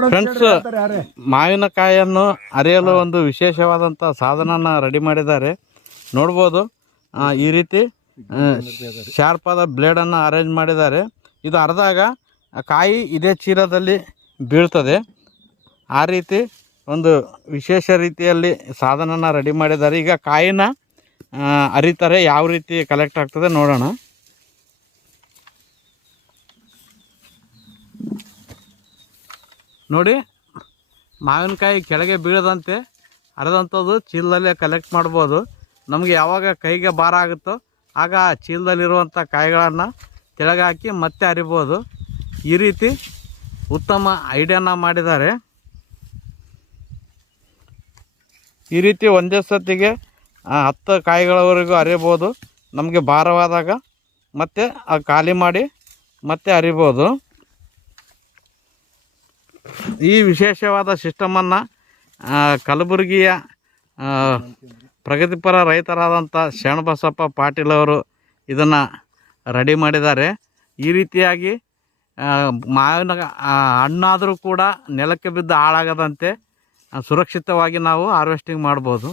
Friends ಮಾವಿನಕಾಯಿಯನ್ನು ಅರಿಯಲು ಒಂದು ವಿಶೇಷವಾದಂಥ ಸಾಧನನ ರೆಡಿ ಮಾಡಿದ್ದಾರೆ. ನೋಡ್ಬೋದು ಈ ರೀತಿ ಶಾರ್ಪ್ ಆದ ಬ್ಲೇಡನ್ನು ಅರೇಂಜ್ ಮಾಡಿದ್ದಾರೆ. ಇದು ಅರ್ದಾಗ ಕಾಯಿ ಇದೇ ಚೀಲದಲ್ಲಿ ಬೀಳ್ತದೆ. ಆ ರೀತಿ ಒಂದು ವಿಶೇಷ ರೀತಿಯಲ್ಲಿ ಸಾಧನನ ರೆಡಿ ಮಾಡಿದ್ದಾರೆ. ಈಗ ಕಾಯಿನ ಅರಿತಾರೆ ಯಾವ ರೀತಿ ಕಲೆಕ್ಟ್ ಆಗ್ತದೆ ನೋಡೋಣ. ನೋಡಿ, ಮಾವಿನಕಾಯಿ ಕೆಳಗೆ ಬೀಳದಂತೆ ಅರದಂಥದ್ದು ಚೀಲದಲ್ಲಿ ಕಲೆಕ್ಟ್ ಮಾಡ್ಬೋದು. ನಮಗೆ ಯಾವಾಗ ಕೈಗೆ ಭಾರ ಆಗುತ್ತೋ ಆಗ ಆ ಚೀಲದಲ್ಲಿರುವಂಥ ಕಾಯಿಗಳನ್ನು ಕೆಳಗೆ ಹಾಕಿ ಮತ್ತೆ ಅರಿಬೋದು ಈ ರೀತಿ ಉತ್ತಮ ಐಡಿಯಾನ ಮಾಡಿದ್ದಾರೆ. ಈ ರೀತಿ ಒಂದೇ ಸತಿಗೆ ಹತ್ತು ಕಾಯಿಗಳವರೆಗೂ ಅರಿಬೋದು ನಮಗೆ ಭಾರವಾದಾಗ ಮತ್ತೆ ಖಾಲಿ ಮಾಡಿ ಮತ್ತೆ ಅರಿಬೋದು ಈ ವಿಶೇಷವಾದ ಸಿಸ್ಟಮನ್ನು ಕಲಬುರಗಿಯ ಪ್ರಗತಿಪರ ರೈತರಾದಂಥ ಶರಣಬಸಪ್ಪ ಪಾಟೀಲ್ ಅವರು ಇದನ್ನು ರೆಡಿ ಮಾಡಿದ್ದಾರೆ. ಈ ರೀತಿಯಾಗಿ ಮಾವಿನ ಹಣ್ಣಾದರೂ ಕೂಡ ನೆಲಕ್ಕೆ ಬಿದ್ದು ಹಾಳಾಗದಂತೆ ಸುರಕ್ಷಿತವಾಗಿ ನಾವು ಹಾರ್ವೆಸ್ಟಿಂಗ್ ಮಾಡ್ಬೋದು.